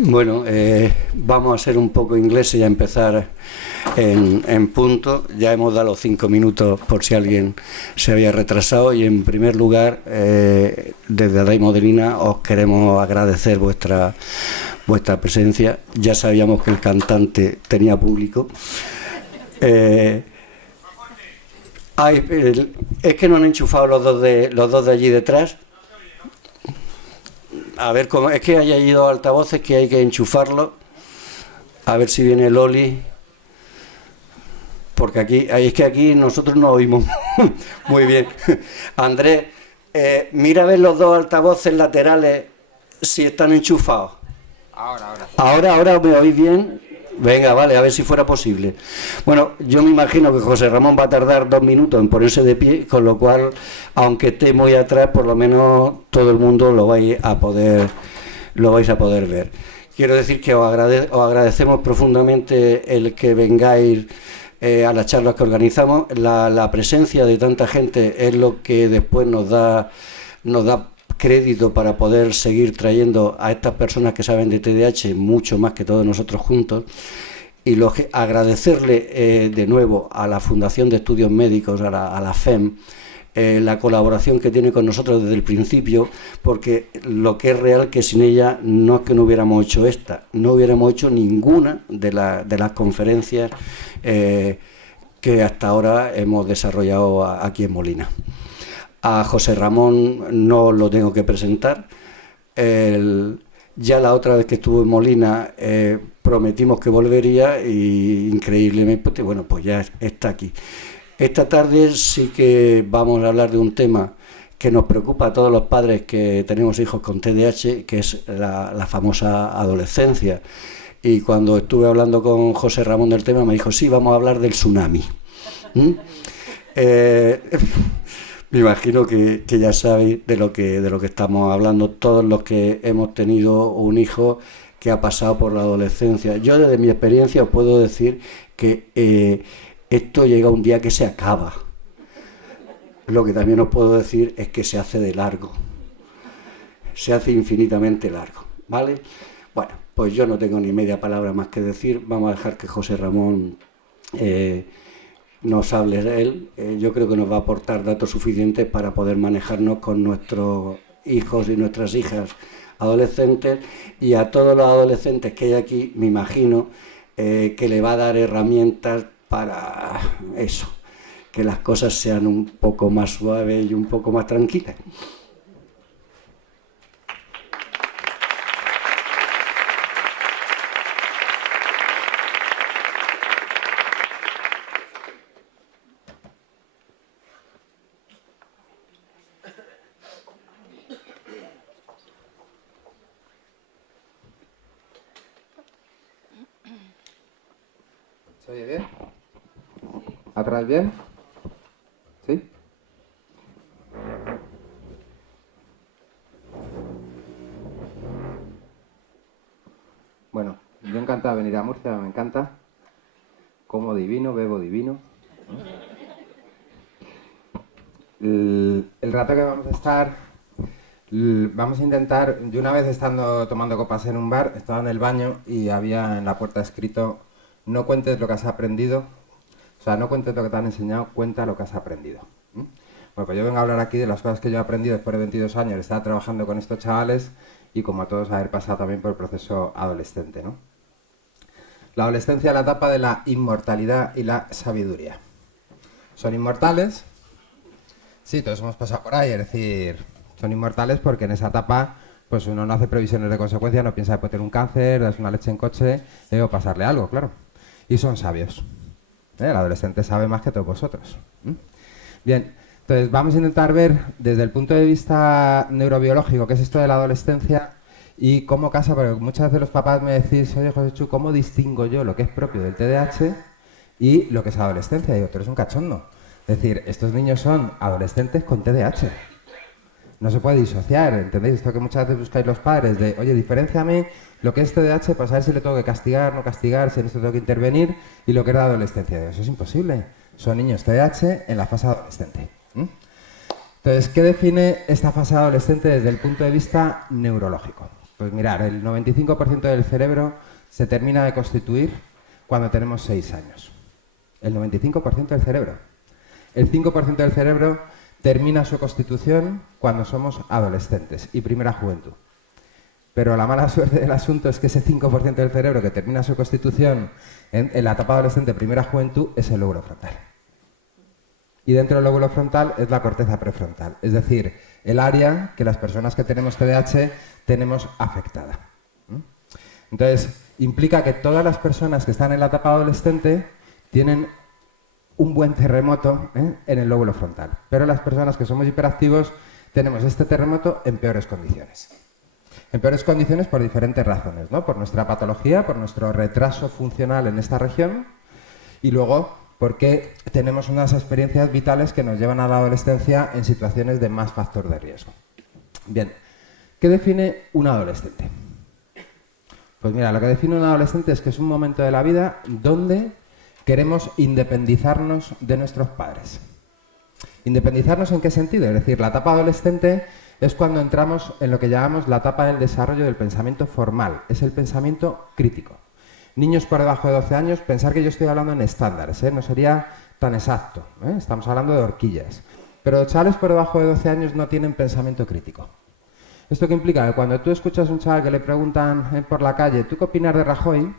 Bueno, vamos a ser un poco ingleses y a empezar en punto. Ya hemos dado los 5 minutos por si alguien se había retrasado y en primer lugar, desde Adai Modelina os queremos agradecer vuestra presencia. Ya sabíamos que el cantante tenía público. Es que no han enchufado los dos de allí detrás. A ver cómo. Es que hay allí dos altavoces que hay que enchufarlos. A ver si viene Loli. Porque aquí nosotros no oímos muy bien. Andrés, mira a ver los dos altavoces laterales si están enchufados. Ahora me oís bien. Venga, vale, a ver si fuera posible. Bueno, yo me imagino que José Ramón va a tardar 2 minutos en ponerse de pie, con lo cual, aunque esté muy atrás, por lo menos todo el mundo lo vais a poder ver. Quiero decir que os agradecemos profundamente el que vengáis a las charlas que organizamos. La presencia de tanta gente es lo que después nos da crédito para poder seguir trayendo a estas personas que saben de TDAH mucho más que todos nosotros juntos, y agradecerle de nuevo a la Fundación de Estudios Médicos, a la FEM, la colaboración que tiene con nosotros desde el principio, porque lo que es real que sin ella no es que no hubiéramos hecho no hubiéramos hecho ninguna de las conferencias que hasta ahora hemos desarrollado aquí en Molina. A José Ramón no lo tengo que presentar. Ya la otra vez que estuvo en Molina prometimos que volvería y increíblemente, bueno, pues ya está aquí. Esta tarde sí que vamos a hablar de un tema que nos preocupa a todos los padres que tenemos hijos con TDAH, que es la famosa adolescencia. Y cuando estuve hablando con José Ramón del tema me dijo, sí, vamos a hablar del tsunami. Me imagino que ya sabéis de lo que estamos hablando todos los que hemos tenido un hijo que ha pasado por la adolescencia. Yo desde mi experiencia os puedo decir que esto llega un día que se acaba. Lo que también os puedo decir es que se hace de largo. Se hace infinitamente largo, ¿vale? Bueno, pues yo no tengo ni media palabra más que decir. Vamos a dejar que José Ramón nos hable de él. Yo creo que nos va a aportar datos suficientes para poder manejarnos con nuestros hijos y nuestras hijas adolescentes, y a todos los adolescentes que hay aquí me imagino que le va a dar herramientas para eso, que las cosas sean un poco más suaves y un poco más tranquilas. ¿Se oye bien? ¿Atrás bien? ¿Sí? Bueno, yo encantado de venir a Murcia, me encanta. Como divino, bebo divino. El rato que vamos a estar, vamos a intentar, yo una vez estando tomando copas en un bar, estaba en el baño y había en la puerta escrito: no cuentes lo que has aprendido, o sea, no cuentes lo que te han enseñado, cuenta lo que has aprendido. Bueno, pues yo vengo a hablar aquí de las cosas que yo he aprendido después de 22 años de estar trabajando con estos chavales y, como a todos, haber pasado también por el proceso adolescente, ¿no? La adolescencia es la etapa de la inmortalidad y la sabiduría. ¿Son inmortales? Sí, todos hemos pasado por ahí, es decir, son inmortales porque en esa etapa pues uno no hace previsiones de consecuencias, no piensa que puede tener un cáncer, darse una leche en coche o pasarle algo, claro. Y son sabios. El adolescente sabe más que todos vosotros. Bien, entonces vamos a intentar ver desde el punto de vista neurobiológico qué es esto de la adolescencia y cómo casa, porque muchas veces los papás me decís, oye, José Chu, ¿cómo distingo yo lo que es propio del TDAH y lo que es adolescencia? Y digo, tú eres un cachondo. Es decir, estos niños son adolescentes con TDAH. No se puede disociar, ¿entendéis? Esto que muchas veces buscáis los padres de, oye, diferénciame lo que es TDAH para saber si le tengo que castigar, no castigar, si en esto tengo que intervenir, y lo que es la adolescencia. Eso es imposible. Son niños TDAH en la fase adolescente. Entonces, ¿qué define esta fase adolescente desde el punto de vista neurológico? Pues mirar, el 95% del cerebro se termina de constituir cuando tenemos 6 años. El 95% del cerebro. El 5% del cerebro termina su constitución cuando somos adolescentes y primera juventud. Pero la mala suerte del asunto es que ese 5% del cerebro que termina su constitución en la etapa adolescente, primera juventud, es el lóbulo frontal. Y dentro del lóbulo frontal es la corteza prefrontal, es decir, el área que las personas que tenemos TDAH tenemos afectada. Entonces, implica que todas las personas que están en la etapa adolescente tienen un buen terremoto en el lóbulo frontal, pero las personas que somos hiperactivos tenemos este terremoto en peores condiciones. En peores condiciones por diferentes razones, ¿no? Por nuestra patología, por nuestro retraso funcional en esta región y luego porque tenemos unas experiencias vitales que nos llevan a la adolescencia en situaciones de más factor de riesgo. Bien, ¿qué define un adolescente? Pues mira, lo que define un adolescente es que es un momento de la vida donde queremos independizarnos de nuestros padres. ¿Independizarnos en qué sentido? Es decir, la etapa adolescente es cuando entramos en lo que llamamos la etapa del desarrollo del pensamiento formal, es el pensamiento crítico. Niños por debajo de 12 años, pensar que yo estoy hablando en estándares, no sería tan exacto, estamos hablando de horquillas. Pero los chavales por debajo de 12 años no tienen pensamiento crítico. ¿Esto qué implica? Que cuando tú escuchas a un chaval que le preguntan por la calle, ¿tú qué opinas de Rajoy?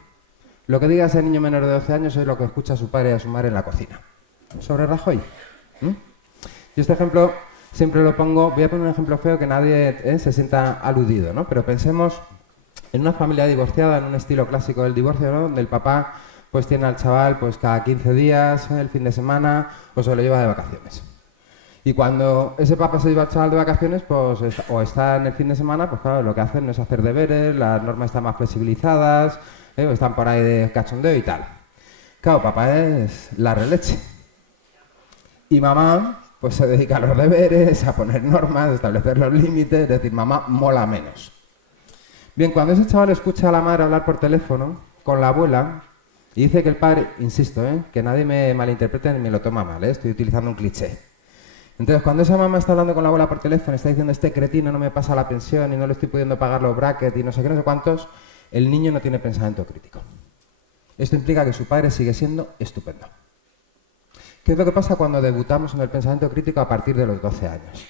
Lo que diga ese niño menor de 12 años es lo que escucha a su padre y a su madre en la cocina. ¿Sobre Rajoy? Y este ejemplo siempre lo pongo, voy a poner un ejemplo feo que nadie se sienta aludido, ¿no? Pero pensemos en una familia divorciada, en un estilo clásico del divorcio, ¿no? Donde el papá pues tiene al chaval pues cada 15 días, el fin de semana, o se lo lleva de vacaciones. Y cuando ese papá se lleva al chaval de vacaciones, pues o está en el fin de semana, pues claro, lo que hacen no es hacer deberes, las normas están más flexibilizadas, o están por ahí de cachondeo y tal. Claro, papá es la releche. Y mamá pues se dedica a los deberes, a poner normas, a establecer los límites, es decir, mamá mola menos. Bien, cuando ese chaval escucha a la madre hablar por teléfono con la abuela y dice que el padre, insisto, que nadie me malinterprete ni me lo toma mal, estoy utilizando un cliché. Entonces, cuando esa mamá está hablando con la abuela por teléfono, está diciendo este cretino no me pasa la pensión y no le estoy pudiendo pagar los brackets y no sé qué, no sé cuántos, el niño no tiene pensamiento crítico. Esto implica que su padre sigue siendo estupendo. ¿Qué es lo que pasa cuando debutamos en el pensamiento crítico a partir de los 12 años?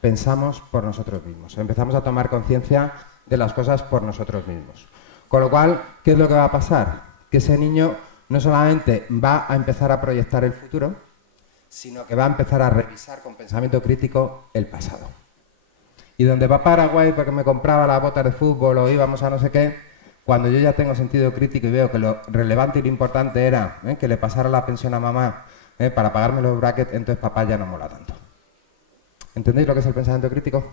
Pensamos por nosotros mismos, empezamos a tomar conciencia de las cosas por nosotros mismos. Con lo cual, ¿qué es lo que va a pasar? Que ese niño no solamente va a empezar a proyectar el futuro, sino que va a empezar a revisar con pensamiento crítico el pasado. Y donde va a Paraguay porque me compraba las botas de fútbol o íbamos a no sé qué, cuando yo ya tengo sentido crítico y veo que lo relevante y lo importante era que le pasara la pensión a mamá para pagarme los brackets, entonces papá ya no mola tanto. ¿Entendéis lo que es el pensamiento crítico?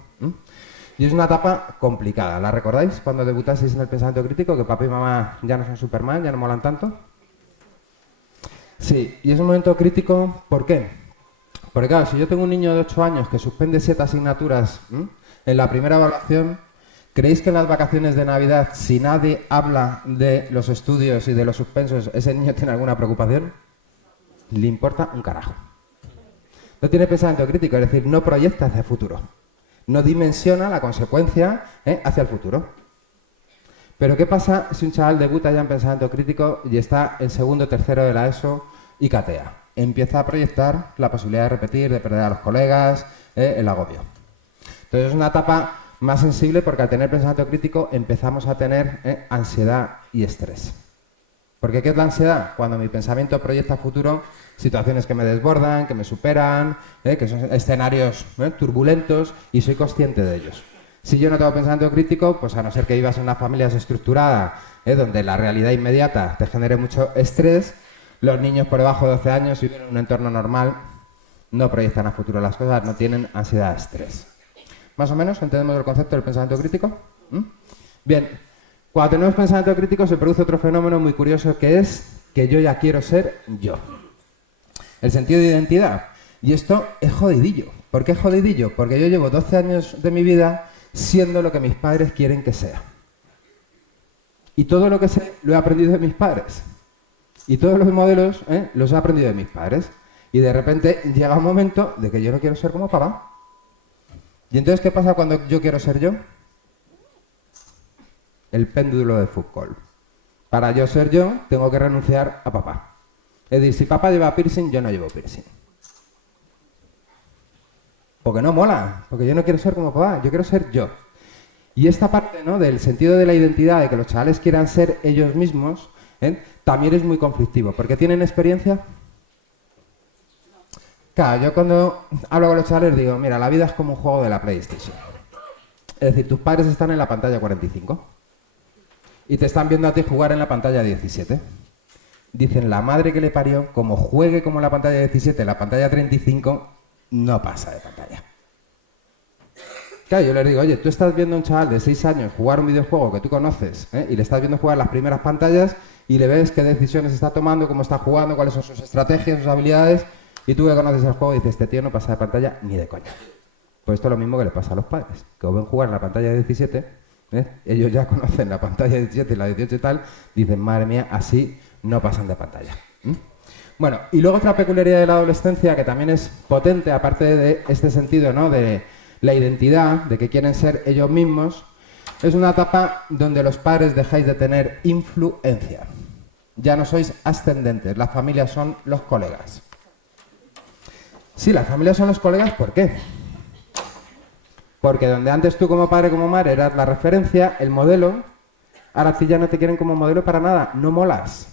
Y es una etapa complicada. ¿La recordáis cuando debutasteis en el pensamiento crítico? Que papá y mamá ya no son Superman, ya no molan tanto. Sí, y es un momento crítico, ¿por qué? Porque claro, si yo tengo un niño de 8 años que suspende 7 asignaturas en la primera evaluación, ¿creéis que en las vacaciones de Navidad, si nadie habla de los estudios y de los suspensos, ese niño tiene alguna preocupación? Le importa un carajo. No tiene pensamiento crítico, es decir, no proyecta hacia el futuro. No dimensiona la consecuencia hacia el futuro. Pero ¿qué pasa si un chaval debuta ya en pensamiento crítico y está en segundo o tercero de la ESO y catea? Empieza a proyectar la posibilidad de repetir, de perder a los colegas, el agobio. Entonces es una etapa más sensible porque al tener pensamiento crítico empezamos a tener ansiedad y estrés. ¿Porque qué es la ansiedad? Cuando mi pensamiento proyecta a futuro situaciones que me desbordan, que me superan, que son escenarios turbulentos y soy consciente de ellos. Si yo no tengo pensamiento crítico, pues a no ser que vivas en una familia desestructurada, donde la realidad inmediata te genere mucho estrés, los niños por debajo de 12 años, si viven en un entorno normal, no proyectan a futuro las cosas, no tienen ansiedad, estrés. ¿Más o menos entendemos el concepto del pensamiento crítico? Bien, cuando tenemos pensamiento crítico se produce otro fenómeno muy curioso que es que yo ya quiero ser yo. El sentido de identidad. Y esto es jodidillo. ¿Por qué es jodidillo? Porque yo llevo 12 años de mi vida siendo lo que mis padres quieren que sea. Y todo lo que sé lo he aprendido de mis padres. Y todos los modelos los he aprendido de mis padres. Y de repente llega un momento de que yo no quiero ser como papá. ¿Y entonces qué pasa cuando yo quiero ser yo? el péndulo de Foucault. Para yo ser yo, tengo que renunciar a papá. Es decir, si papá lleva piercing, yo no llevo piercing. Porque no mola, porque yo no quiero ser como papá, yo quiero ser yo. Y esta parte, ¿no?, del sentido de la identidad, de que los chavales quieran ser ellos mismos, también es muy conflictivo. ¿Porque tienen experiencia? Claro, yo cuando hablo con los chavales digo, mira, la vida es como un juego de la PlayStation. Es decir, tus padres están en la pantalla 45 y te están viendo a ti jugar en la pantalla 17. Dicen, la madre que le parió, como juegue como en la pantalla 17, la pantalla 35, no pasa de pantalla. Claro, yo les digo, oye, tú estás viendo a un chaval de 6 años jugar un videojuego que tú conoces, y le estás viendo jugar las primeras pantallas y le ves qué decisiones está tomando, cómo está jugando, cuáles son sus estrategias, sus habilidades, y tú que conoces el juego dices, este tío no pasa de pantalla ni de coña. Pues esto es lo mismo que le pasa a los padres, que os ven jugar en la pantalla 17, ellos ya conocen la pantalla 17 y la 18 y tal, dicen, madre mía, así no pasan de pantalla. Bueno, y luego otra peculiaridad de la adolescencia que también es potente, aparte de este sentido, ¿no?, de la identidad, de que quieren ser ellos mismos, es una etapa donde los padres dejáis de tener influencia. Ya no sois ascendentes, las familias son los colegas. Sí, las familias son los colegas, ¿por qué? Porque donde antes tú como padre, como madre, eras la referencia, el modelo, ahora a ti ya no te quieren como modelo para nada, no molas.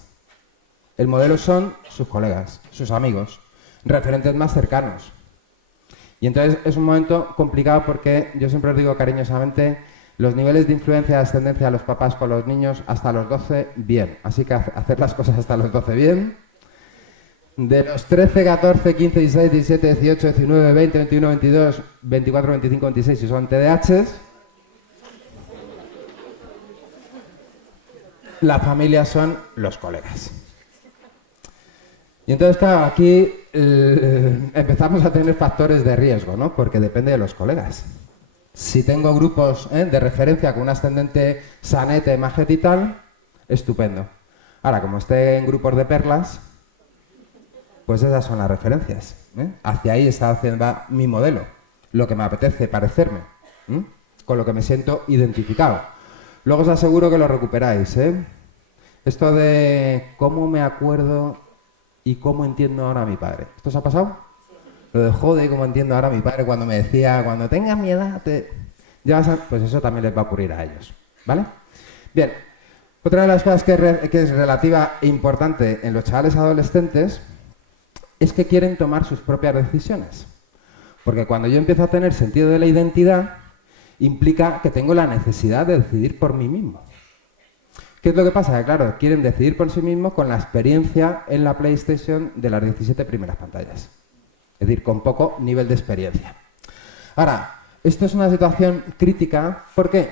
El modelo son sus colegas, sus amigos, referentes más cercanos. Y entonces es un momento complicado porque yo siempre os digo cariñosamente, los niveles de influencia y ascendencia de los papás con los niños hasta los 12, bien. Así que hacer las cosas hasta los 12, bien. De los 13, 14, 15, 16, 17, 18, 19, 20, 21, 22, 24, 25, 26, si son TDAHs, las familias son los colegas. Y entonces, claro, aquí empezamos a tener factores de riesgo, ¿no? Porque depende de los colegas. Si tengo grupos de referencia con un ascendente sanete, majete y tal, estupendo. Ahora, como esté en grupos de perlas, pues esas son las referencias. Hacia ahí va mi modelo, lo que me apetece parecerme, con lo que me siento identificado. Luego os aseguro que lo recuperáis. Esto de cómo me acuerdo y cómo entiendo ahora a mi padre. ¿Esto os ha pasado? Lo de joder, cómo entiendo ahora a mi padre cuando me decía, cuando tengas mi edad, pues eso también les va a ocurrir a ellos. ¿Vale? Bien, otra de las cosas que es relativa e importante en los chavales adolescentes es que quieren tomar sus propias decisiones. Porque cuando yo empiezo a tener sentido de la identidad, implica que tengo la necesidad de decidir por mí mismo. ¿Qué es lo que pasa? Que claro, quieren decidir por sí mismos con la experiencia en la PlayStation de las 17 primeras pantallas. Es decir, con poco nivel de experiencia. Ahora, esto es una situación crítica. ¿Por qué?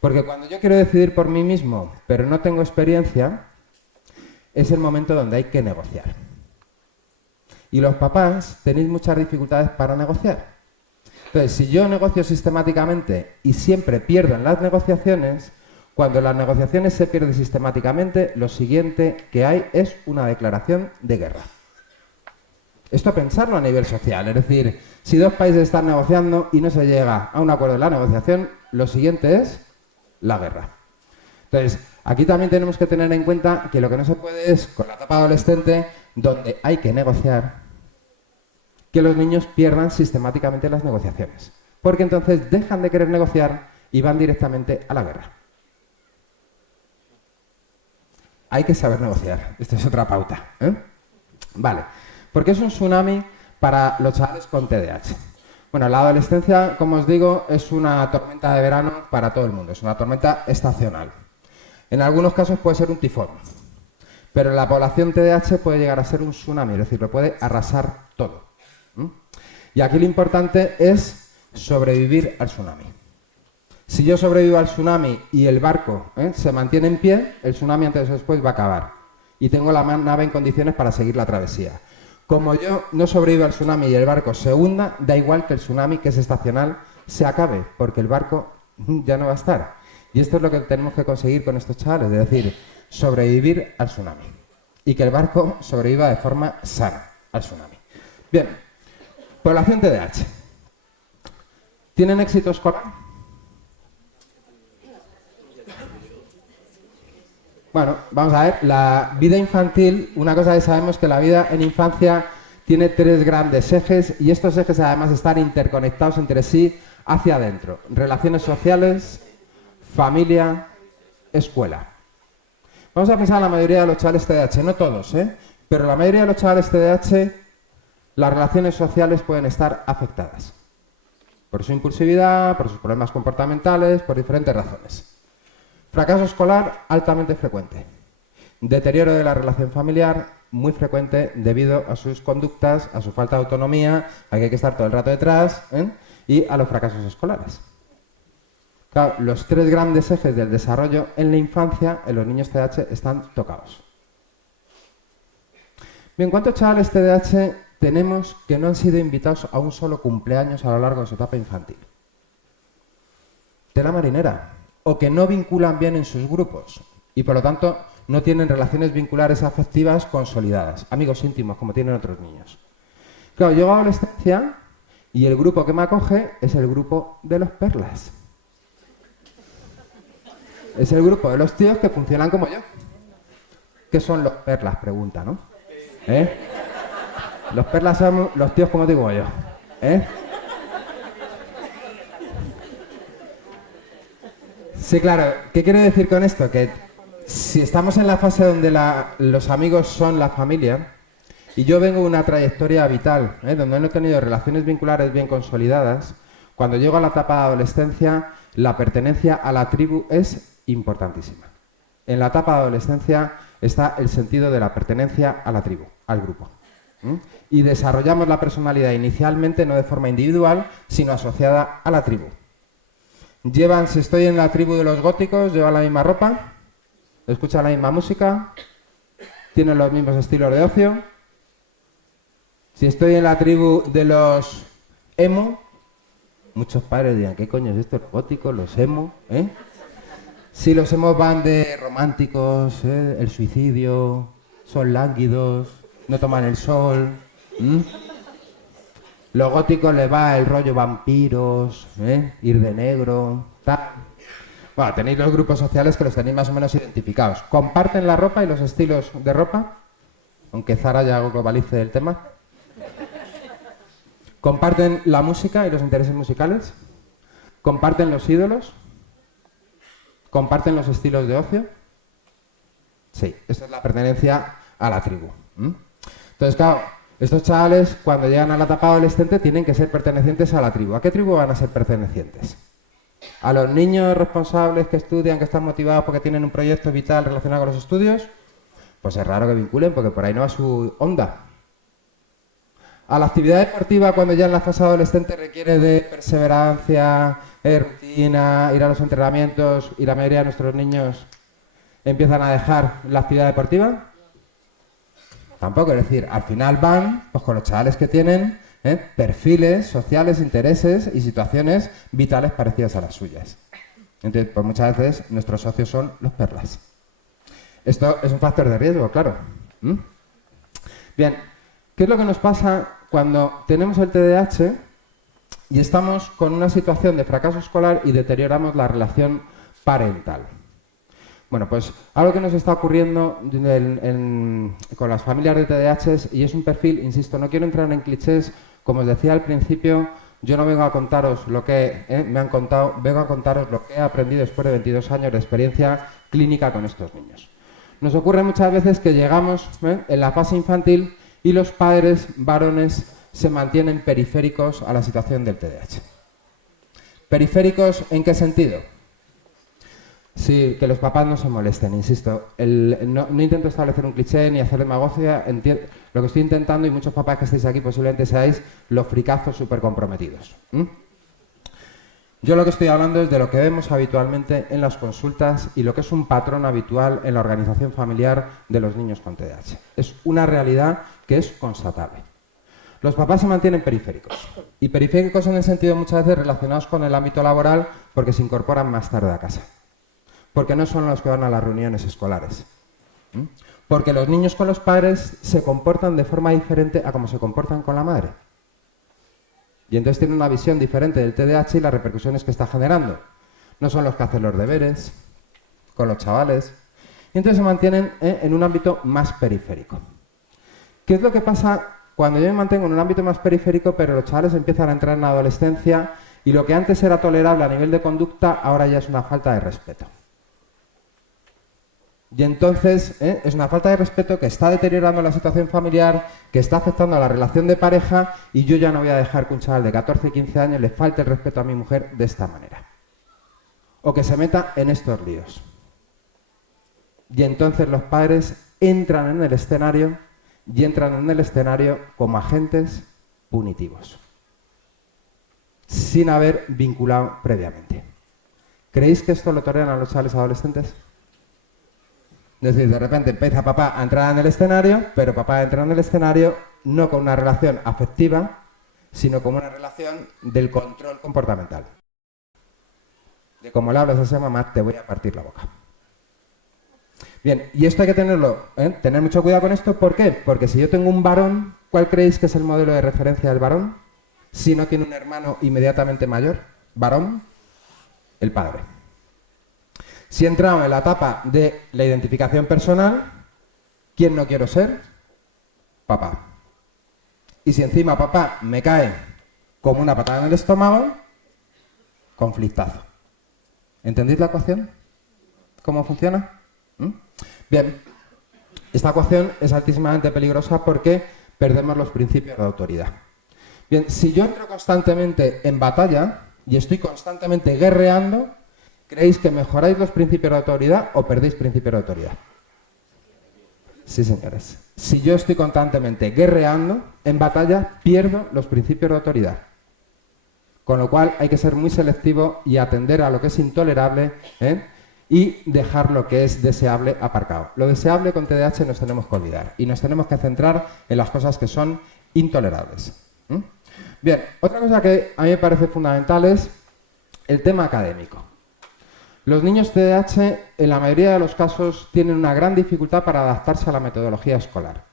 Porque cuando yo quiero decidir por mí mismo, pero no tengo experiencia, es el momento donde hay que negociar. Y los papás tenéis muchas dificultades para negociar. Entonces, si yo negocio sistemáticamente y siempre pierdo en las negociaciones, cuando las negociaciones se pierden sistemáticamente, lo siguiente que hay es una declaración de guerra. Esto pensarlo a nivel social, es decir, si dos países están negociando y no se llega a un acuerdo en la negociación, lo siguiente es la guerra. Entonces, aquí también tenemos que tener en cuenta que lo que no se puede es, con la etapa adolescente, donde hay que negociar, que los niños pierdan sistemáticamente las negociaciones. Porque entonces dejan de querer negociar y van directamente a la guerra. Hay que saber negociar. Esta es otra pauta. Vale. ¿Por qué es un tsunami para los chavales con TDAH? Bueno, la adolescencia, como os digo, es una tormenta de verano para todo el mundo. Es una tormenta estacional. En algunos casos puede ser un tifón. Pero en la población TDAH puede llegar a ser un tsunami. Es decir, lo puede arrasar todo. Y aquí lo importante es sobrevivir al tsunami. Si yo sobrevivo al tsunami y el barco se mantiene en pie, el tsunami antes o después va a acabar. Y tengo la nave en condiciones para seguir la travesía. Como yo no sobrevivo al tsunami y el barco se hunda, da igual que el tsunami, que es estacional, se acabe, porque el barco ya no va a estar. Y esto es lo que tenemos que conseguir con estos chavales, es decir, sobrevivir al tsunami. Y que el barco sobreviva de forma sana al tsunami. Bien, población TDAH. ¿Tienen éxito escolar? Bueno, vamos a ver, la vida infantil, una cosa que sabemos que la vida en infancia tiene 3 grandes ejes y estos ejes además están interconectados entre sí hacia adentro. Relaciones sociales, familia, escuela. Vamos a pensar en la mayoría de los chavales TDAH, no todos, pero la mayoría de los chavales TDAH, las relaciones sociales pueden estar afectadas. Por su impulsividad, por sus problemas comportamentales, por diferentes razones. Fracaso escolar altamente frecuente. Deterioro de la relación familiar muy frecuente debido a sus conductas, a su falta de autonomía, a que hay que estar todo el rato detrás, y a los fracasos escolares. Claro, los 3 grandes ejes del desarrollo en la infancia en los niños TDAH están tocados. Bien, ¿cuántos chavales TDAH tenemos que no han sido invitados a un solo cumpleaños a lo largo de su etapa infantil? Tela marinera. O que no vinculan bien en sus grupos y por lo tanto no tienen relaciones vinculares afectivas consolidadas, amigos íntimos como tienen otros niños. Claro, llego a la adolescencia y el grupo que me acoge es el grupo de los perlas. Es el grupo de los tíos que funcionan como yo. ¿Qué son los perlas? Pregunta, ¿no? Los perlas son los tíos como digo yo. Sí, claro. ¿Qué quiere decir con esto? Que si estamos en la fase donde los amigos son la familia, y yo vengo de una trayectoria vital, donde no he tenido relaciones vinculares bien consolidadas, cuando llego a la etapa de adolescencia, la pertenencia a la tribu es importantísima. En la etapa de adolescencia está el sentido de la pertenencia a la tribu, al grupo. Y desarrollamos la personalidad inicialmente no de forma individual, sino asociada a la tribu. Si estoy en la tribu de los góticos, llevan la misma ropa, escuchan la misma música, tienen los mismos estilos de ocio. Si estoy en la tribu de los emo, muchos padres dirán, ¿qué coño es esto? Los góticos, los emo, Si los emos van de románticos, el suicidio, son lánguidos, no toman el sol. Los góticos les va el rollo vampiros, ir de negro, tal. Bueno, tenéis los grupos sociales que los tenéis más o menos identificados. ¿Comparten la ropa y los estilos de ropa? Aunque Zara ya globalice el tema. ¿Comparten la música y los intereses musicales? ¿Comparten los ídolos? ¿Comparten los estilos de ocio? Sí, esta es la pertenencia a la tribu. Entonces, claro, estos chavales, cuando llegan a la etapa adolescente, tienen que ser pertenecientes a la tribu. ¿A qué tribu van a ser pertenecientes? ¿A los niños responsables que estudian, que están motivados porque tienen un proyecto vital relacionado con los estudios? Pues es raro que vinculen, porque por ahí no va su onda. ¿A la actividad deportiva, cuando ya en la fase adolescente requiere de perseverancia, rutina, ir a los entrenamientos, y la mayoría de nuestros niños empiezan a dejar la actividad deportiva? Tampoco, es decir, al final van pues, con los chavales que tienen perfiles sociales, intereses y situaciones vitales parecidas a las suyas. Entonces, pues muchas veces nuestros socios son los perlas. Esto es un factor de riesgo, claro. Bien, ¿qué es lo que nos pasa cuando tenemos el TDAH y estamos con una situación de fracaso escolar y deterioramos la relación parental? Bueno, pues algo que nos está ocurriendo con las familias de TDAH, y es un perfil, insisto, no quiero entrar en clichés, como os decía al principio, yo no vengo a contaros lo que me han contado, vengo a contaros lo que he aprendido después de 22 años de experiencia clínica con estos niños. Nos ocurre muchas veces que llegamos en la fase infantil y los padres varones se mantienen periféricos a la situación del TDAH. ¿Periféricos en qué sentido? Sí, que los papás no se molesten, insisto. No intento establecer un cliché ni hacer demagogia. Lo que estoy intentando, y muchos papás que estáis aquí posiblemente seáis los fricazos súper comprometidos. Yo lo que estoy hablando es de lo que vemos habitualmente en las consultas y lo que es un patrón habitual en la organización familiar de los niños con TDAH. Es una realidad que es constatable. Los papás se mantienen periféricos. Y periféricos en el sentido muchas veces relacionados con el ámbito laboral porque se incorporan más tarde a casa. Porque no son los que van a las reuniones escolares. Porque los niños con los padres se comportan de forma diferente a como se comportan con la madre. Y entonces tienen una visión diferente del TDAH y las repercusiones que está generando. No son los que hacen los deberes con los chavales, y entonces se mantienen en un ámbito más periférico. ¿Qué es lo que pasa cuando yo me mantengo en un ámbito más periférico, pero los chavales empiezan a entrar en la adolescencia y lo que antes era tolerable a nivel de conducta, ahora ya es una falta de respeto? Y entonces es una falta de respeto que está deteriorando la situación familiar, que está afectando a la relación de pareja, y yo ya no voy a dejar que un chaval de 14, 15 años le falte el respeto a mi mujer de esta manera. O que se meta en estos líos. Y entonces los padres entran en el escenario, y entran en el escenario como agentes punitivos, sin haber vinculado previamente. ¿Creéis que esto lo toleran los chavales adolescentes? Es decir, de repente empieza papá a entrar en el escenario, pero papá entra en el escenario no con una relación afectiva, sino con una relación del control comportamental. De cómo le hablas a esa mamá, te voy a partir la boca. Bien, y esto hay que tenerlo, tener mucho cuidado con esto. ¿Por qué? Porque si yo tengo un varón, ¿cuál creéis que es el modelo de referencia del varón? Si no tiene un hermano inmediatamente mayor, varón, el padre. Si entramos en la etapa de la identificación personal, ¿quién no quiero ser? Papá. Y si encima papá me cae como una patada en el estómago, conflictazo. ¿Entendéis la ecuación? ¿Cómo funciona? Bien, esta ecuación es altísimamente peligrosa porque perdemos los principios de autoridad. Bien, si yo entro constantemente en batalla y estoy constantemente guerreando, ¿creéis que mejoráis los principios de autoridad o perdéis principios de autoridad? Sí, señores. Si yo estoy constantemente guerreando en batalla, pierdo los principios de autoridad. Con lo cual hay que ser muy selectivo y atender a lo que es intolerable, y dejar lo que es deseable aparcado. Lo deseable con TDAH nos tenemos que olvidar y nos tenemos que centrar en las cosas que son intolerables. Bien, otra cosa que a mí me parece fundamental es el tema académico. Los niños TDAH, en la mayoría de los casos, tienen una gran dificultad para adaptarse a la metodología escolar.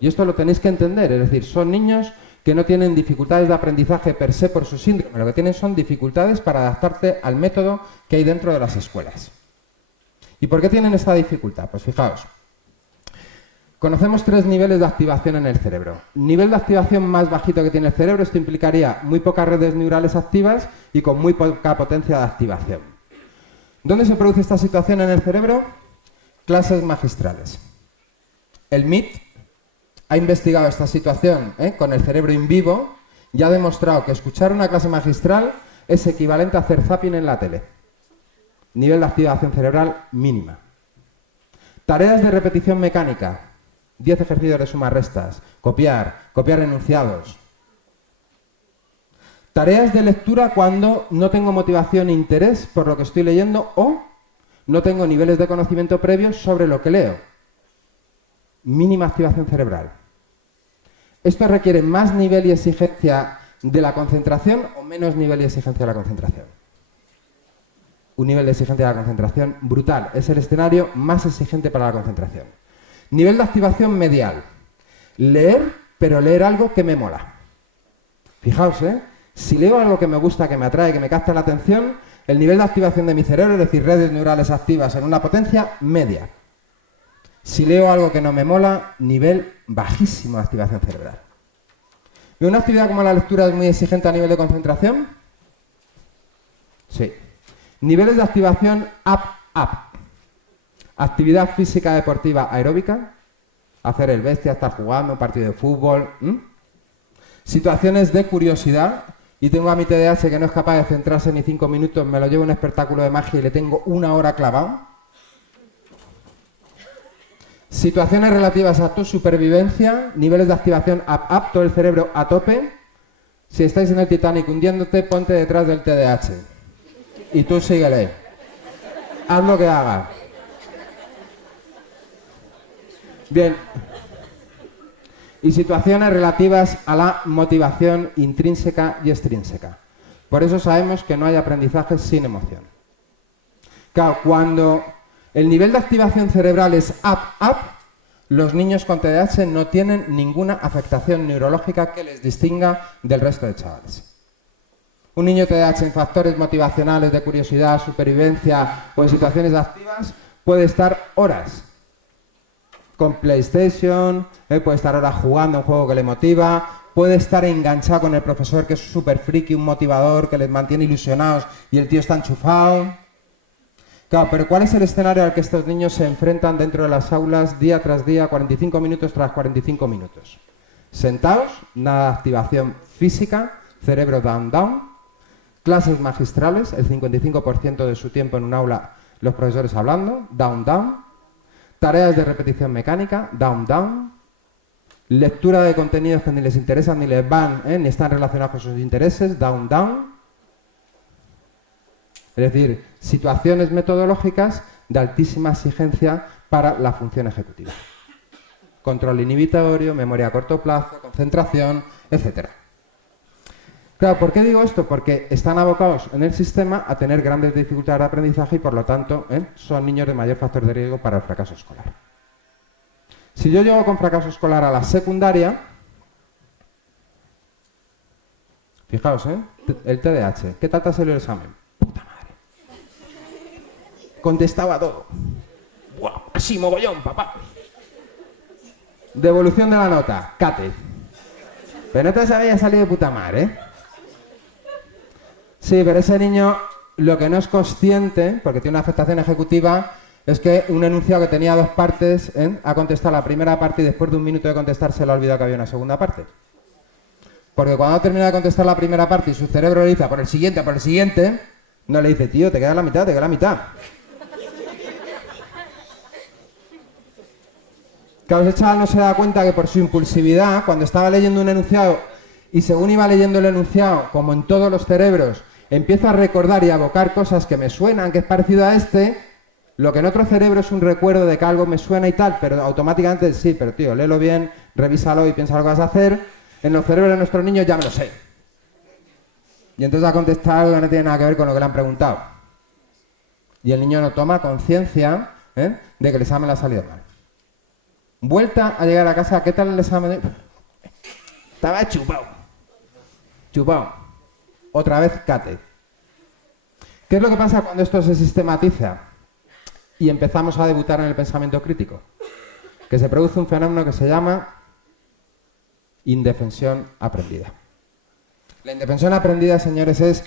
Y esto lo tenéis que entender, es decir, son niños que no tienen dificultades de aprendizaje per se por su síndrome, lo que tienen son dificultades para adaptarse al método que hay dentro de las escuelas. ¿Y por qué tienen esta dificultad? Pues fijaos, conocemos 3 niveles de activación en el cerebro. Nivel de activación más bajito que tiene el cerebro, esto implicaría muy pocas redes neurales activas y con muy poca potencia de activación. ¿Dónde se produce esta situación en el cerebro? Clases magistrales. El MIT ha investigado esta situación con el cerebro in vivo y ha demostrado que escuchar una clase magistral es equivalente a hacer zapping en la tele. Nivel de activación cerebral mínima. Tareas de repetición mecánica. 10 ejercicios de sumas restas. Copiar enunciados. Tareas de lectura cuando no tengo motivación e interés por lo que estoy leyendo o no tengo niveles de conocimiento previos sobre lo que leo. Mínima activación cerebral. ¿Esto requiere más nivel y exigencia de la concentración o menos nivel y exigencia de la concentración? Un nivel de exigencia de la concentración brutal. Es el escenario más exigente para la concentración. Nivel de activación medial. Leer, pero leer algo que me mola. Fijaos, si leo algo que me gusta, que me atrae, que me capta la atención, el nivel de activación de mi cerebro, es decir, redes neurales activas en una potencia media. Si leo algo que no me mola, nivel bajísimo de activación cerebral. ¿Y una actividad como la lectura es muy exigente a nivel de concentración? Sí. Niveles de activación up. Actividad física deportiva aeróbica. Hacer el bestia, estar jugando, un partido de fútbol. Situaciones de curiosidad. Y tengo a mi TDAH que no es capaz de centrarse ni 5 minutos, me lo llevo a un espectáculo de magia y le tengo 1 hora clavado. Situaciones relativas a tu supervivencia, niveles de activación up, todo el cerebro a tope. Si estáis en el Titanic hundiéndote, ponte detrás del TDAH. Y tú síguele. Haz lo que haga. Bien. Y situaciones relativas a la motivación intrínseca y extrínseca. Por eso sabemos que no hay aprendizaje sin emoción. Claro, cuando el nivel de activación cerebral es up, los niños con TDAH no tienen ninguna afectación neurológica que les distinga del resto de chavales. Un niño TDAH en factores motivacionales de curiosidad, supervivencia o en situaciones activas puede estar horas con PlayStation, puede estar horas jugando a un juego que le motiva, puede estar enganchado con el profesor que es súper friki, un motivador que les mantiene ilusionados y el tío está enchufado. Claro, pero ¿cuál es el escenario al que estos niños se enfrentan dentro de las aulas día tras día, 45 minutos tras 45 minutos? Sentados, nada de activación física, cerebro down, clases magistrales, el 55% de su tiempo en un aula los profesores hablando, down, tareas de repetición mecánica, down, lectura de contenidos que ni les interesan ni les van, ni están relacionados con sus intereses, down. Es decir, situaciones metodológicas de altísima exigencia para la función ejecutiva. Control inhibitorio, memoria a corto plazo, concentración, etc. Claro, ¿por qué digo esto? Porque están abocados en el sistema a tener grandes dificultades de aprendizaje y, por lo tanto, son niños de mayor factor de riesgo para el fracaso escolar. Si yo llego con fracaso escolar a la secundaria, fijaos, el TDAH, ¿qué tal te ha salido el examen? Puta madre. Contestaba todo. ¡Buah! Así, mogollón, papá. Devolución de la nota, cate. Pero no te había salido de puta madre, Sí, pero ese niño lo que no es consciente, porque tiene una afectación ejecutiva, es que un enunciado que tenía dos partes, ha contestado la primera parte y después de un minuto de contestar se le ha olvidado que había una segunda parte. Porque cuando ha terminado de contestar la primera parte y su cerebro le dice por el siguiente, no le dice, tío, te queda la mitad. Claro, ese chaval no se da cuenta que por su impulsividad, cuando estaba leyendo un enunciado y según iba leyendo el enunciado, como en todos los cerebros, empieza a recordar y a evocar cosas que me suenan, que es parecido a lo que en otro cerebro es un recuerdo de que algo me suena y tal, pero automáticamente sí, pero tío, léelo bien, revísalo y piensa lo que vas a hacer. En los cerebros de nuestros niños ya me lo sé. Y entonces ha contestado algo que no tiene nada que ver con lo que le han preguntado. Y el niño no toma conciencia de que el examen le ha salido mal. Vuelta a llegar a casa, ¿qué tal el examen? Estaba chupado. Otra vez cate. ¿Qué es lo que pasa cuando esto se sistematiza y empezamos a debutar en el pensamiento crítico? Que se produce un fenómeno que se llama indefensión aprendida. La indefensión aprendida, señores, es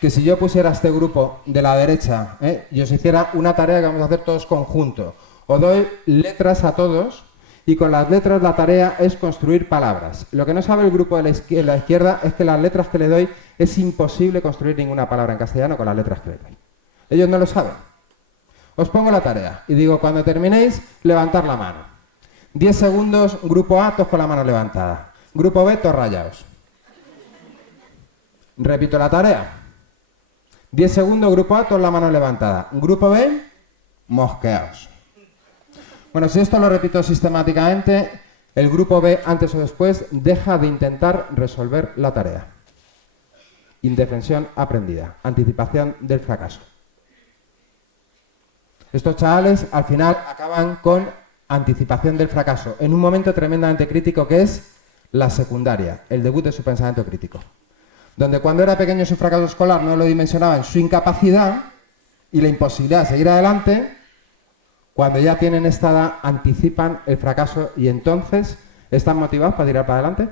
que si yo pusiera a este grupo de la derecha y os hiciera una tarea que vamos a hacer todos conjuntos, os doy letras a todos y con las letras la tarea es construir palabras. Lo que no sabe el grupo de la izquierda es que las letras que le doy es imposible construir ninguna palabra en castellano con las letras que le doy. Ellos no lo saben. Os pongo la tarea y digo, cuando terminéis, levantar la mano. 10 segundos, grupo A, todos con la mano levantada. Grupo B, todos rayados. Repito la tarea. 10 segundos, grupo A, todos la mano levantada. Grupo B, mosqueados. Bueno, si esto lo repito sistemáticamente, el grupo B, antes o después, deja de intentar resolver la tarea. Indefensión aprendida, anticipación del fracaso. Estos chavales, al final, acaban con anticipación del fracaso, en un momento tremendamente crítico que es la secundaria, el debut de su pensamiento crítico. Donde cuando era pequeño su fracaso escolar no lo dimensionaba en su incapacidad y la imposibilidad de seguir adelante. Cuando ya tienen esta edad, anticipan el fracaso y entonces están motivados para tirar para adelante.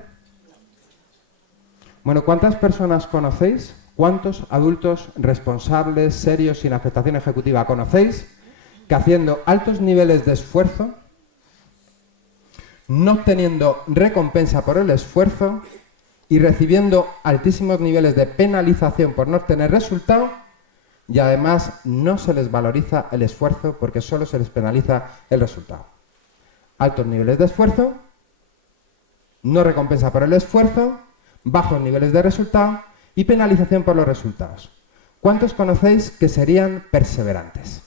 Bueno, ¿cuántas personas conocéis? ¿Cuántos adultos responsables, serios, sin afectación ejecutiva conocéis que haciendo altos niveles de esfuerzo, no obteniendo recompensa por el esfuerzo y recibiendo altísimos niveles de penalización por no obtener resultado, y además no se les valoriza el esfuerzo porque solo se les penaliza el resultado? Altos niveles de esfuerzo, no recompensa por el esfuerzo, bajos niveles de resultado y penalización por los resultados. ¿Cuántos conocéis que serían perseverantes?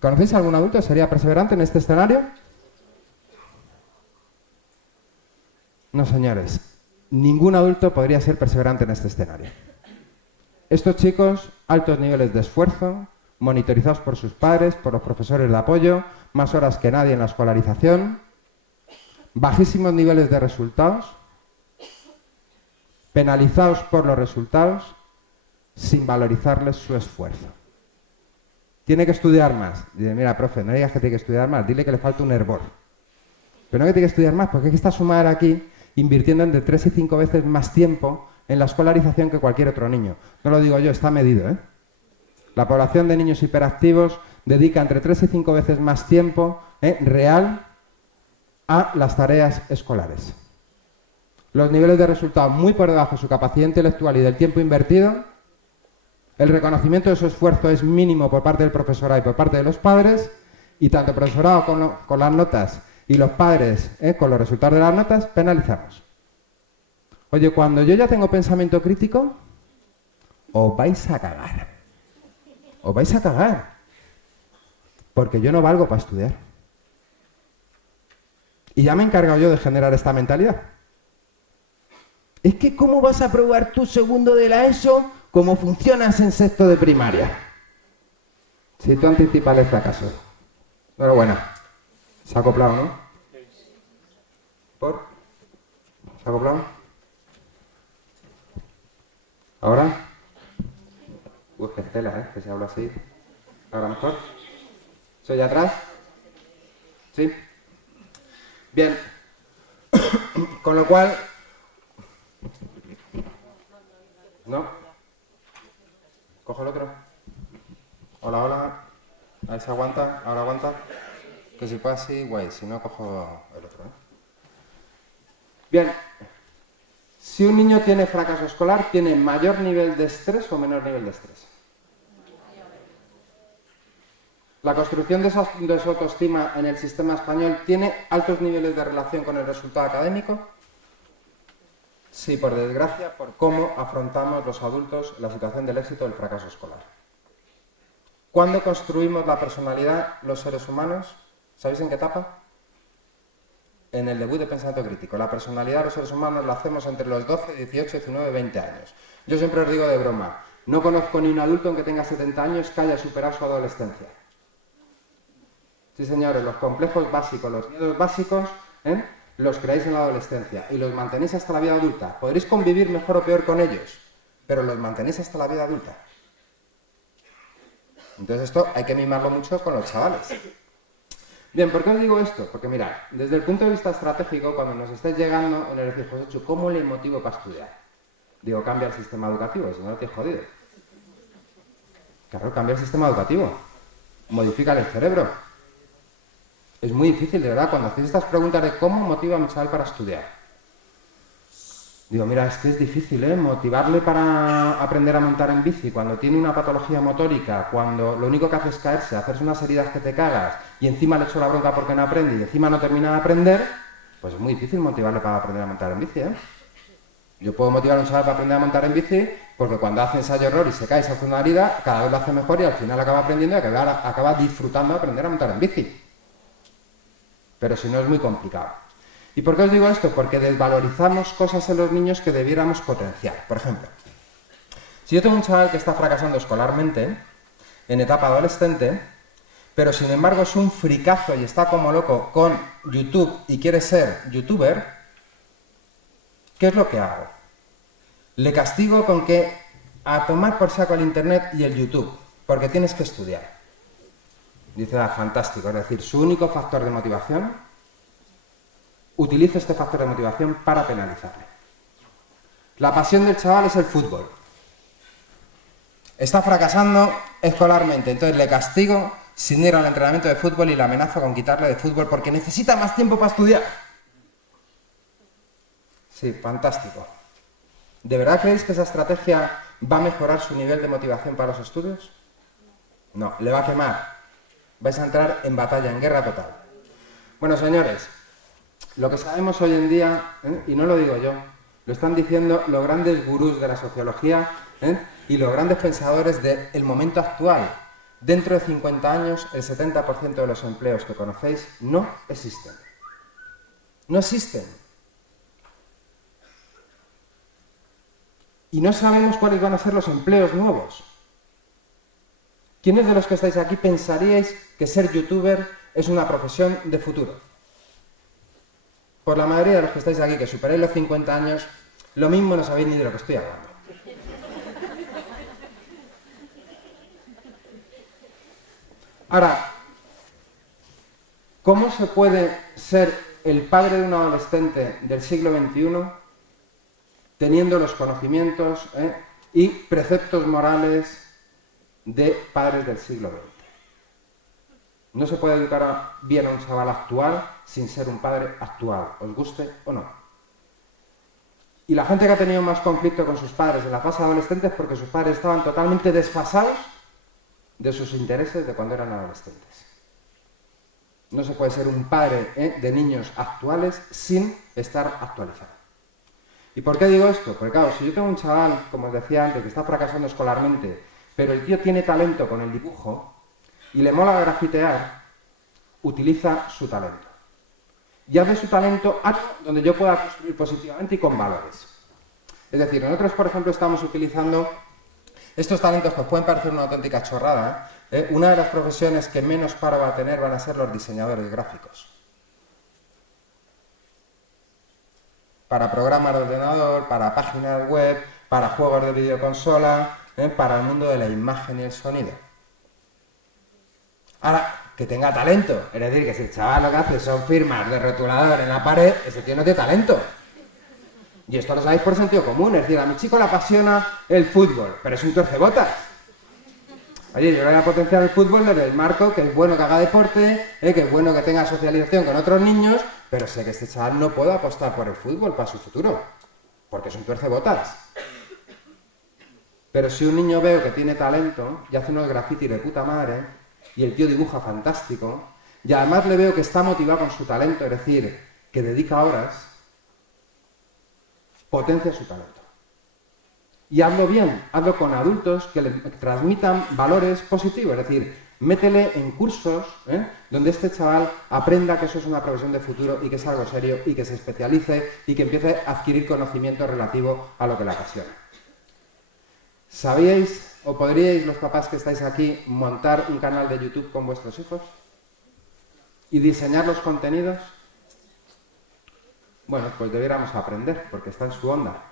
¿Conocéis algún adulto que sería perseverante en este escenario? No, señores. Ningún adulto podría ser perseverante en este escenario. Estos chicos, altos niveles de esfuerzo, monitorizados por sus padres, por los profesores de apoyo, más horas que nadie en la escolarización, bajísimos niveles de resultados, penalizados por los resultados, sin valorizarles su esfuerzo. tiene que estudiar más. Dice, mira, profe, no digas que tiene que estudiar más, dile que le falta un hervor. Pero no que tiene que estudiar más, porque es que está su madre aquí invirtiendo entre 3 y 5 veces más tiempo en la escolarización que cualquier otro niño. No lo digo yo, está medido, ¿eh? La población de niños hiperactivos dedica entre 3 y 5 veces más tiempo real a las tareas escolares. Los niveles de resultado muy por debajo de su capacidad intelectual y del tiempo invertido. El reconocimiento de su esfuerzo es mínimo por parte del profesorado y por parte de los padres, y tanto el profesorado con las notas y los padres con los resultados de las notas penalizamos. Oye, cuando yo ya tengo pensamiento crítico, os vais a cagar. Os vais a cagar. Porque yo no valgo para estudiar. Y ya me he encargado yo de generar esta mentalidad. Es que ¿cómo vas a probar tu segundo de la ESO como funcionas en sexto de primaria? Si tú anticipas el fracaso. Enhorabuena. ¿Se ha acoplado, no? ¿Por? ¿Se ha acoplado? ¿Ahora? Uy, qué tela, que se habla así. ¿Ahora mejor? ¿Soy atrás? ¿Sí? Bien. Con lo cual... ¿No? ¿Cojo el otro? Hola, hola. A ver si aguanta. Ahora aguanta. Que si puede así, guay. Si no, cojo el otro, ¿eh? Bien. Si un niño tiene fracaso escolar, ¿tiene mayor nivel de estrés o menor nivel de estrés? La construcción de su autoestima en el sistema español tiene altos niveles de relación con el resultado académico. Sí, por desgracia, por cómo afrontamos los adultos la situación del éxito o del fracaso escolar. ¿Cuándo construimos la personalidad los seres humanos? ¿Sabéis en qué etapa? En el debut de pensamiento crítico. La personalidad de los seres humanos la hacemos entre los 12, 18, 19, 20 años. Yo siempre os digo de broma, no conozco ni un adulto que tenga 70 años que haya superado su adolescencia. Sí, señores, los complejos básicos, los miedos básicos, los creáis en la adolescencia y los mantenéis hasta la vida adulta. Podréis convivir mejor o peor con ellos, pero los mantenéis hasta la vida adulta. Entonces esto hay que mimarlo mucho con los chavales. Bien, ¿por qué os digo esto? Porque mirad, desde el punto de vista estratégico, cuando nos estáis llegando, en el decir, pues ¿cómo le motivo para estudiar? Digo, cambia el sistema educativo, si no te he jodido. Claro, cambia el sistema educativo. Modifica el cerebro. Es muy difícil, de verdad, cuando hacéis estas preguntas de cómo motiva a mi chaval para estudiar. Digo, mira, es que es difícil, motivarle para aprender a montar en bici cuando tiene una patología motórica, cuando lo único que hace es caerse, hacerse unas heridas que te cagas y encima le echo la bronca porque no aprende y encima no termina de aprender, pues es muy difícil motivarle para aprender a montar en bici, Yo puedo motivar a un chaval para aprender a montar en bici porque cuando hace ensayo-error y se cae y se hace una herida, cada vez lo hace mejor y al final acaba aprendiendo y acaba disfrutando de aprender a montar en bici. Pero si no es muy complicado. ¿Y por qué os digo esto? Porque desvalorizamos cosas en los niños que debiéramos potenciar. Por ejemplo, si yo tengo un chaval que está fracasando escolarmente, en etapa adolescente, pero sin embargo es un fricazo y está como loco con YouTube y quiere ser youtuber, ¿qué es lo que hago? Le castigo con que a tomar por saco el internet y el YouTube, porque tienes que estudiar. Dice, fantástico, es decir, su único factor de motivación, utilizo este factor de motivación para penalizarle. La pasión del chaval es el fútbol. Está fracasando escolarmente, entonces le castigo sin ir al entrenamiento de fútbol y le amenazo con quitarle de fútbol porque necesita más tiempo para estudiar. Sí, fantástico. ¿De verdad creéis que esa estrategia va a mejorar su nivel de motivación para los estudios? No, le va a quemar. Vais a entrar en batalla, en guerra total. Bueno, señores, lo que sabemos hoy en día, y no lo digo yo, lo están diciendo los grandes gurús de la sociología y los grandes pensadores del momento actual. Dentro de 50 años, el 70% de los empleos que conocéis no existen. No existen. Y no sabemos cuáles van a ser los empleos nuevos. ¿Quiénes de los que estáis aquí pensaríais que ser youtuber es una profesión de futuro? Por la mayoría de los que estáis aquí, que superáis los 50 años, lo mismo no sabéis ni de lo que estoy hablando. Ahora, ¿cómo se puede ser el padre de un adolescente del siglo XXI teniendo los conocimientos y preceptos morales de padres del siglo XX? No se puede educar bien a un chaval actual sin ser un padre actual, os guste o no. Y la gente que ha tenido más conflicto con sus padres en la fase adolescente es porque sus padres estaban totalmente desfasados de sus intereses de cuando eran adolescentes. No se puede ser un padre de niños actuales sin estar actualizado. ¿Y por qué digo esto? Porque claro, si yo tengo un chaval, como os decía antes, que está fracasando escolarmente, pero el tío tiene talento con el dibujo y le mola grafitear, utiliza su talento. Y hace su talento algo donde yo pueda construir positivamente y con valores. Es decir, nosotros, por ejemplo, estamos utilizando estos talentos que os pueden parecer una auténtica chorrada. Una de las profesiones que menos paro va a tener van a ser los diseñadores gráficos. Para programas de ordenador, para páginas web, para juegos de videoconsola, para el mundo de la imagen y el sonido. Ahora, que tenga talento, es decir, que si el chaval lo que hace son firmas de rotulador en la pared, ese tío no tiene talento. Y esto lo sabéis por sentido común, es decir, a mi chico le apasiona el fútbol, pero es un tuercebotas. Oye, yo le voy a potenciar el fútbol desde el marco, que es bueno que haga deporte, que es bueno que tenga socialización con otros niños, pero sé que este chaval no puede apostar por el fútbol para su futuro, porque es un tuercebotas. Pero si un niño veo que tiene talento y hace unos grafitis de puta madre, y el tío dibuja fantástico, y además le veo que está motivado con su talento, es decir, que dedica horas, potencia su talento. Y hazlo bien, hazlo con adultos que le transmitan valores positivos, es decir, métele en cursos donde este chaval aprenda que eso es una profesión de futuro y que es algo serio y que se especialice y que empiece a adquirir conocimiento relativo a lo que le apasiona. ¿Sabíais o podríais los papás que estáis aquí montar un canal de YouTube con vuestros hijos? ¿Y diseñar los contenidos? Bueno, pues debiéramos aprender, porque está en su onda.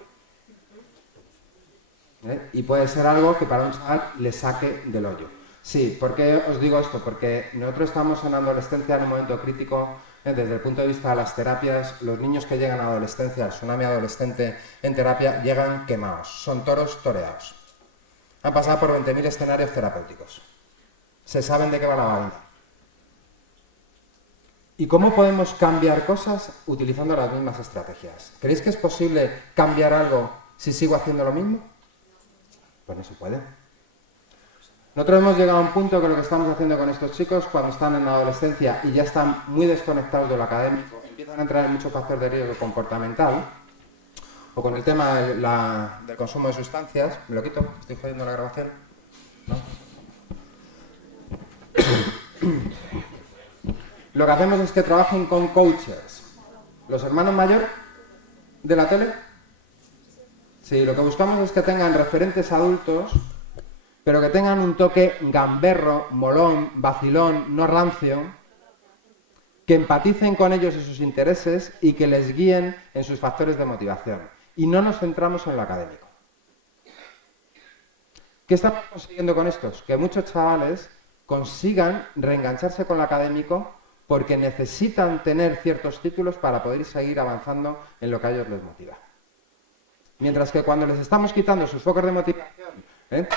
Y puede ser algo que para un chaval le saque del hoyo. Sí, ¿por qué os digo esto? Porque nosotros estamos en adolescencia en un momento crítico, desde el punto de vista de las terapias. Los niños que llegan a adolescencia, al tsunami adolescente en terapia, llegan quemados, son toros toreados. Han pasado por 20.000 escenarios terapéuticos. Se saben de qué va la vaina. ¿Y cómo podemos cambiar cosas utilizando las mismas estrategias? ¿Creéis que es posible cambiar algo si sigo haciendo lo mismo? Pues no se puede. Nosotros hemos llegado a un punto que lo que estamos haciendo con estos chicos, cuando están en la adolescencia y ya están muy desconectados de lo académico, empiezan a entrar en mucho factor de riesgo comportamental, o con el tema del consumo de sustancias. ¿Me lo quito? ¿Estoy jodiendo la grabación? ¿No? Lo que hacemos es que trabajen con coaches. ¿Los hermanos mayores de la tele? Sí, lo que buscamos es que tengan referentes adultos, pero que tengan un toque gamberro, molón, vacilón, no rancio, que empaticen con ellos y sus intereses y que les guíen en sus factores de motivación. Y no nos centramos en lo académico. ¿Qué estamos consiguiendo con estos? Que muchos chavales consigan reengancharse con lo académico porque necesitan tener ciertos títulos para poder seguir avanzando en lo que a ellos les motiva. Mientras que cuando les estamos quitando sus focos de motivación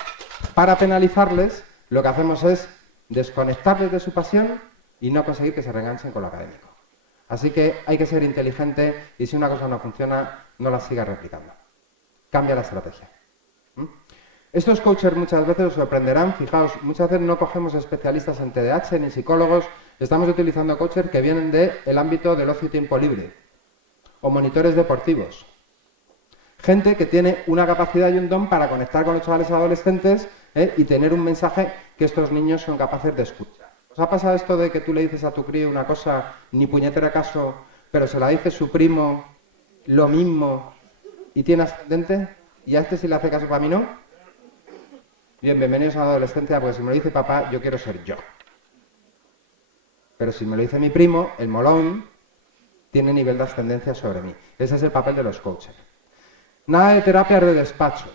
para penalizarles, lo que hacemos es desconectarles de su pasión y no conseguir que se reenganchen con lo académico. Así que hay que ser inteligente y si una cosa no funciona, no la sigas replicando. Cambia la estrategia. Estos coaches muchas veces os sorprenderán. Fijaos, muchas veces no cogemos especialistas en TDAH ni psicólogos. Estamos utilizando coaches que vienen del ámbito del ocio y tiempo libre o monitores deportivos. Gente que tiene una capacidad y un don para conectar con los chavales adolescentes y tener un mensaje que estos niños son capaces de escuchar. ¿Os ha pasado esto de que tú le dices a tu crío una cosa, ni puñetera caso, pero se la dice su primo, lo mismo, y tiene ascendente? ¿Y a este sí le hace caso, para mí no? Bien, bienvenidos a la adolescencia, porque si me lo dice papá, yo quiero ser yo. Pero si me lo dice mi primo, el molón, tiene nivel de ascendencia sobre mí. Ese es el papel de los coaches. Nada de terapia de despacho.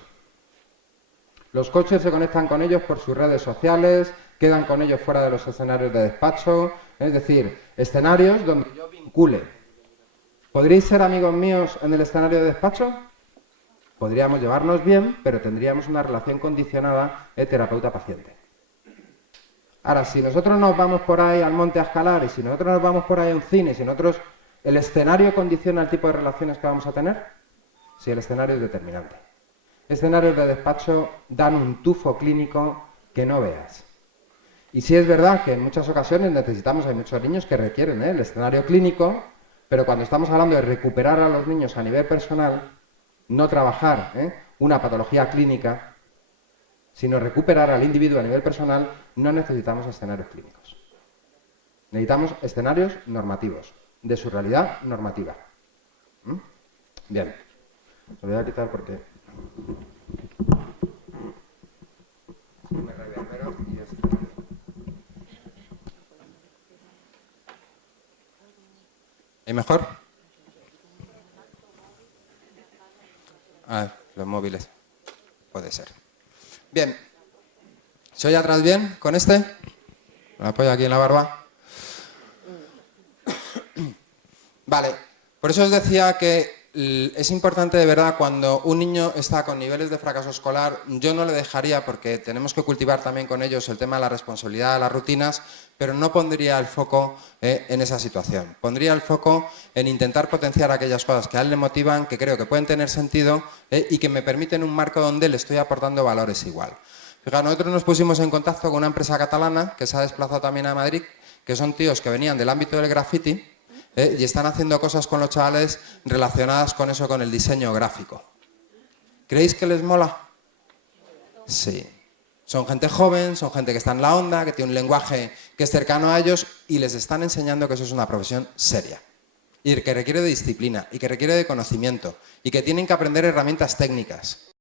Los coaches se conectan con ellos por sus redes sociales, quedan con ellos fuera de los escenarios de despacho, es decir, escenarios donde yo vincule. ¿Podríais ser amigos míos en el escenario de despacho? Podríamos llevarnos bien, pero tendríamos una relación condicionada terapeuta-paciente. Ahora, si nosotros nos vamos por ahí al monte a escalar y si nosotros nos vamos por ahí a un cine, si nosotros... ¿El escenario condiciona el tipo de relaciones que vamos a tener? Sí, el escenario es determinante. Escenarios de despacho dan un tufo clínico que no veas. Y sí es verdad que en muchas ocasiones necesitamos, hay muchos niños que requieren el escenario clínico, pero cuando estamos hablando de recuperar a los niños a nivel personal, no trabajar una patología clínica, sino recuperar al individuo a nivel personal, no necesitamos escenarios clínicos. Necesitamos escenarios normativos, de su realidad normativa. Bien, lo voy a quitar porque... Me reverbero y esto... ¿Y mejor? Los móviles. Puede ser. Bien. ¿Se oye atrás bien con este? Me apoyo aquí en la barba. Vale. Por eso os decía que es importante de verdad cuando un niño está con niveles de fracaso escolar, yo no le dejaría, porque tenemos que cultivar también con ellos el tema de la responsabilidad, las rutinas, pero no pondría el foco en esa situación. Pondría el foco en intentar potenciar aquellas cosas que a él le motivan, que creo que pueden tener sentido y que me permiten un marco donde le estoy aportando valores igual. Fijaos, nosotros nos pusimos en contacto con una empresa catalana que se ha desplazado también a Madrid, que son tíos que venían del ámbito del graffiti, y están haciendo cosas con los chavales relacionadas con eso, con el diseño gráfico. ¿Creéis que les mola? Sí. Son gente joven, son gente que está en la onda, que tiene un lenguaje que es cercano a ellos y les están enseñando que eso es una profesión seria. Y que requiere de disciplina, y que requiere de conocimiento, y que tienen que aprender herramientas técnicas.